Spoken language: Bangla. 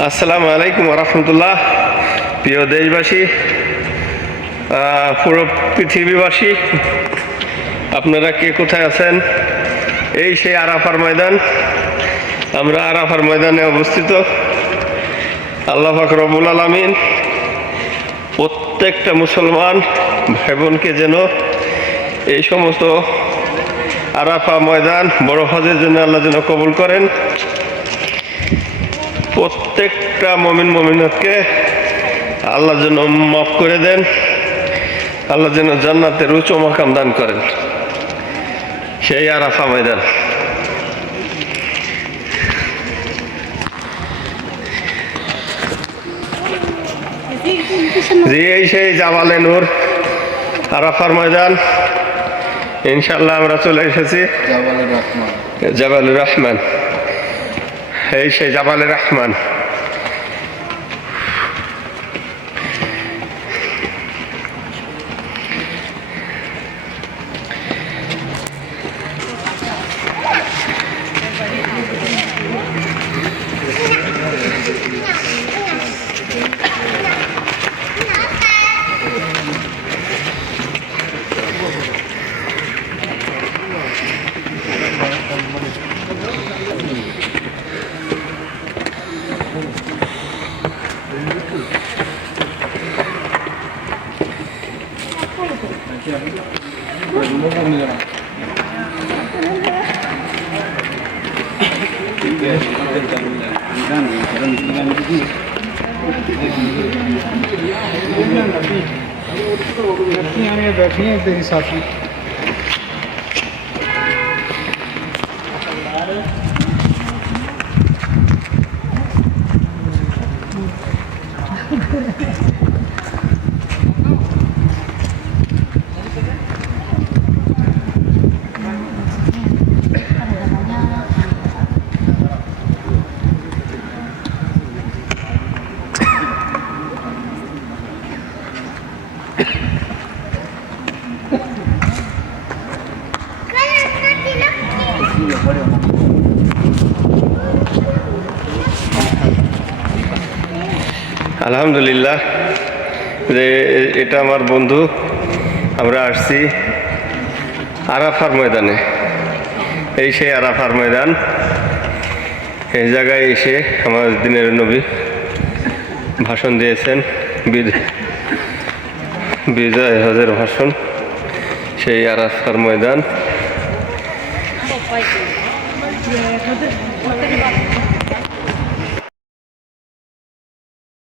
আসসালামু আলাইকুম রহমতুল্লাহ। প্রিয় দেশবাসী, পুরো পৃথিবীবাসী, আপনারা কে কোথায় আছেন? এই সেই আরাফার ময়দান। আমরা আরাফার ময়দানে অবস্থিত। আল্লাহ পাক রব্বুল আলামিন প্রত্যেকটা মুসলমান ভাই বোনকে যেন এই সমস্ত আরাফা ময়দান বড় হজের জন্য আল্লাহ যেন কবুল করেন। প্রত্যেকটা মমিন মমিনাতকে আল্লাহ যেন মাফ করে দেন। আল্লাহ যেন জান্নাতের উচ্চ মাকাম দান করেন। সেই আরাফা ময়দান। জি, এই সেই জাবালে নূর আরাফার ময়দান। ইনশাল্লাহ আমরা চলে এসেছি জাবালুর রহমান। এই সেই জাবালে রহমান। बैठिए तेरी साथी আলহামদুলিল্লাহ, যে এটা আমার বন্ধু। আমরা আসছি আরাফার ময়দানে। এই সেই আরাফার ময়দান। এই জায়গায় এসে আমার দিনের নবী ভাষণ দিয়েছেন, বিজয় হজের ভাষণ। সেই আরাফার ময়দান।